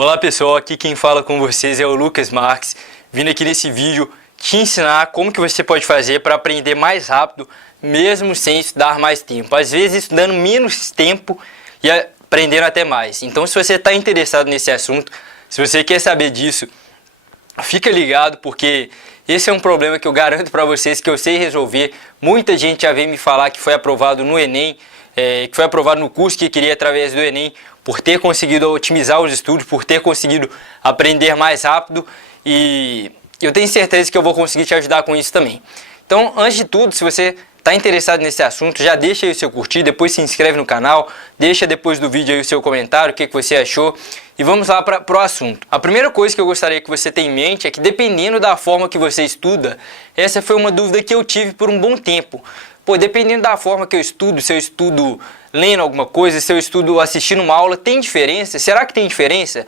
Olá pessoal, aqui quem fala com vocês é o Lucas Marques, vindo aqui nesse vídeo te ensinar como que você pode fazer para aprender mais rápido, mesmo sem estudar mais tempo. Às vezes estudando menos tempo e aprendendo até mais. Então se você está interessado nesse assunto, se você quer saber disso, fica ligado porque esse é um problema que eu garanto para vocês que eu sei resolver. Muita gente já veio me falar que foi aprovado no Enem, que foi aprovado no curso que queria através do Enem, por ter conseguido otimizar os estudos, por ter conseguido aprender mais rápido, e eu tenho certeza que eu vou conseguir te ajudar com isso também. Então, antes de tudo, se você está interessado nesse assunto, já deixa aí o seu curtir, depois se inscreve no canal, deixa depois do vídeo aí o seu comentário, o que você achou, e vamos lá para o assunto. A primeira coisa que eu gostaria que você tenha em mente é que dependendo da forma que você estuda, essa foi uma dúvida que eu tive por um bom tempo. Pô, dependendo da forma que eu estudo, se eu estudo lendo alguma coisa, se eu estudo assistindo uma aula, tem diferença? Será que tem diferença?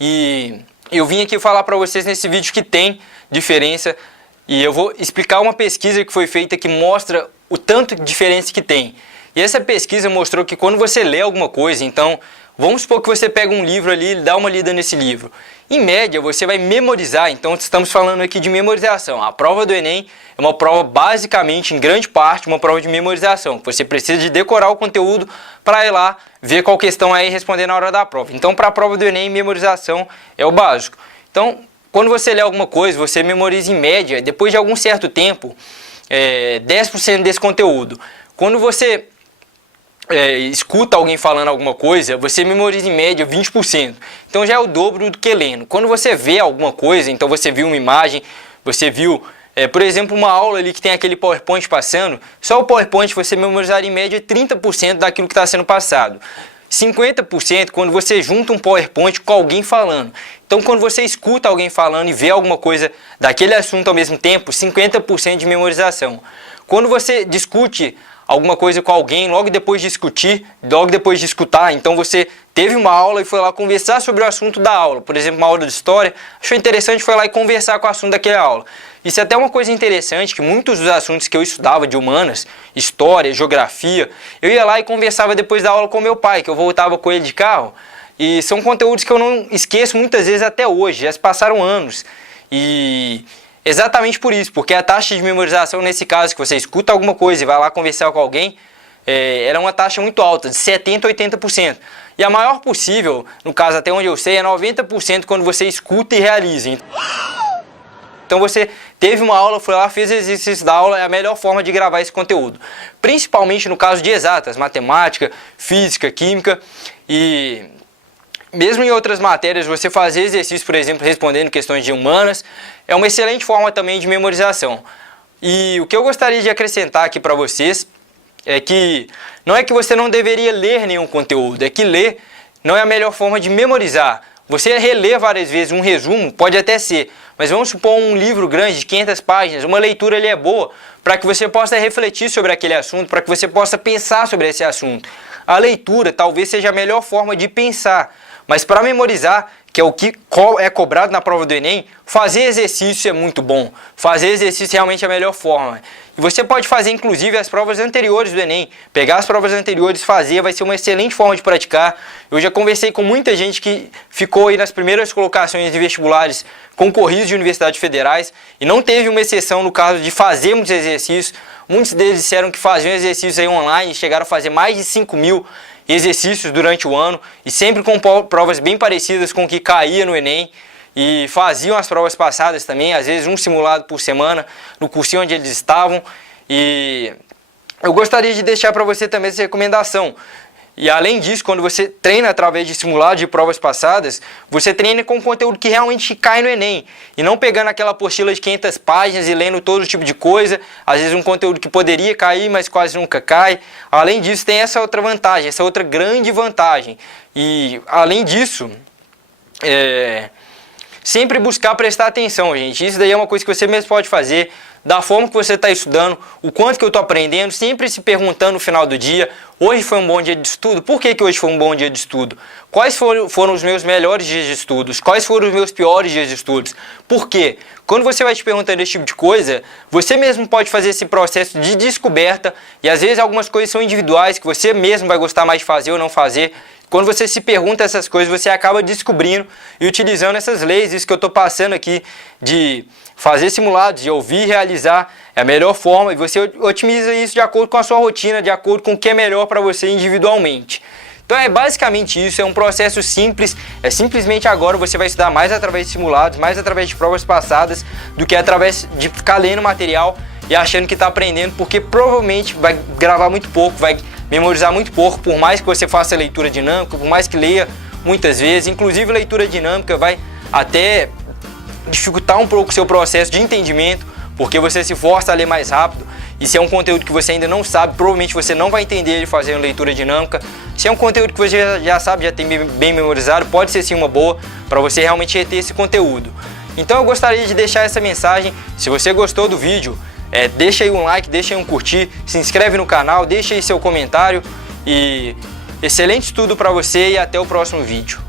E eu vim aqui falar para vocês nesse vídeo que tem diferença, e eu vou explicar uma pesquisa que foi feita que mostra o tanto de diferença que tem. E essa pesquisa mostrou que quando você lê alguma coisa, então vamos supor que você pega um livro ali e dá uma lida nesse livro. Em média, você vai memorizar, então estamos falando aqui de memorização. A prova do Enem é uma prova basicamente, em grande parte, uma prova de memorização. Você precisa de decorar o conteúdo para ir lá ver qual questão é e responder na hora da prova. Então, para a prova do Enem, memorização é o básico. Então, quando você lê alguma coisa, você memoriza em média, depois de algum certo tempo, 10% desse conteúdo. Quando você escuta alguém falando alguma coisa, você memoriza em média 20%. Então já é o dobro do que lendo. Quando você vê alguma coisa, então você viu uma imagem, você viu, por exemplo, uma aula ali que tem aquele PowerPoint passando, só o PowerPoint você memorizaria em média 30% daquilo que está sendo passado. 50% quando você junta um PowerPoint com alguém falando. Então quando você escuta alguém falando e vê alguma coisa daquele assunto ao mesmo tempo, 50% de memorização. Quando você discute alguma coisa com alguém, logo depois de discutir, logo depois de escutar, então você teve uma aula e foi lá conversar sobre o assunto da aula, por exemplo, uma aula de história, achou interessante, foi lá e conversar com o assunto daquela aula. Isso é até uma coisa interessante, que muitos dos assuntos que eu estudava de humanas, história, geografia, eu ia lá e conversava depois da aula com meu pai, que eu voltava com ele de carro, e são conteúdos que eu não esqueço muitas vezes até hoje, já se passaram anos, e exatamente por isso, porque a taxa de memorização nesse caso, que você escuta alguma coisa e vai lá conversar com alguém, ela é uma taxa muito alta, de 70% a 80%. E a maior possível, no caso até onde eu sei, é 90% quando você escuta e realiza. Então você teve uma aula, foi lá, fez exercício da aula, é a melhor forma de gravar esse conteúdo. Principalmente no caso de exatas, matemática, física, química e mesmo em outras matérias, você fazer exercício, por exemplo, respondendo questões de humanas, é uma excelente forma também de memorização. E o que eu gostaria de acrescentar aqui para vocês é que não é que você não deveria ler nenhum conteúdo, é que ler não é a melhor forma de memorizar. Você reler várias vezes um resumo, pode até ser, mas vamos supor um livro grande de 500 páginas, uma leitura ali é boa para que você possa refletir sobre aquele assunto, para que você possa pensar sobre esse assunto. A leitura talvez seja a melhor forma de pensar. Mas para memorizar, que é o que é cobrado na prova do Enem, fazer exercício é muito bom. Fazer exercício realmente é a melhor forma. E você pode fazer inclusive as provas anteriores do Enem. Pegar as provas anteriores, fazer, vai ser uma excelente forma de praticar. Eu já conversei com muita gente que ficou aí nas primeiras colocações de vestibulares concorridos de universidades federais e não teve uma exceção no caso de fazer muitos exercícios. Muitos deles disseram que faziam exercícios aí online, chegaram a fazer mais de 5.000 exercícios durante o ano e sempre com provas bem parecidas com o que caía no Enem e faziam as provas passadas também, às vezes um simulado por semana no cursinho onde eles estavam. E eu gostaria de deixar para você também essa recomendação. E além disso, quando você treina através de simulado de provas passadas, você treina com conteúdo que realmente cai no Enem. E não pegando aquela apostila de 500 páginas e lendo todo tipo de coisa. Às vezes um conteúdo que poderia cair, mas quase nunca cai. Além disso, tem essa outra vantagem, essa outra grande vantagem. E além disso, sempre buscar prestar atenção, gente. Isso daí é uma coisa que você mesmo pode fazer, da forma que você está estudando, o quanto que eu estou aprendendo, sempre se perguntando no final do dia, hoje foi um bom dia de estudo? Por que hoje foi um bom dia de estudo? Quais foram os meus melhores dias de estudos? Quais foram os meus piores dias de estudos? Por quê? Quando você vai te perguntando esse tipo de coisa, você mesmo pode fazer esse processo de descoberta, e às vezes algumas coisas são individuais, que você mesmo vai gostar mais de fazer ou não fazer. quando você se pergunta essas coisas, você acaba descobrindo e utilizando essas leis, isso que eu estou passando aqui, de fazer simulados, de ouvir e realizar, é a melhor forma, e você otimiza isso de acordo com a sua rotina, de acordo com o que é melhor para você individualmente. Então é basicamente isso, é um processo simples, é simplesmente agora você vai estudar mais através de simulados, mais através de provas passadas, do que através de ficar lendo material e achando que está aprendendo, porque provavelmente vai gravar muito pouco, vai memorizar muito pouco, por mais que você faça leitura dinâmica, por mais que leia muitas vezes, inclusive leitura dinâmica vai até dificultar um pouco o seu processo de entendimento, porque você se força a ler mais rápido, e se é um conteúdo que você ainda não sabe, provavelmente você não vai entender ele fazendo leitura dinâmica. Se é um conteúdo que você já sabe, já tem bem memorizado, pode ser sim uma boa para você realmente reter esse conteúdo. Então eu gostaria de deixar essa mensagem. Se você gostou do vídeo, deixa aí um like, deixa aí um curtir, se inscreve no canal, deixa aí seu comentário, e excelente estudo para você e até o próximo vídeo.